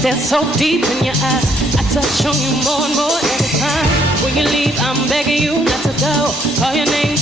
stare so deep in your eyes. I touch on you more and more every time. When you leave, I'm begging you not to go. Call your name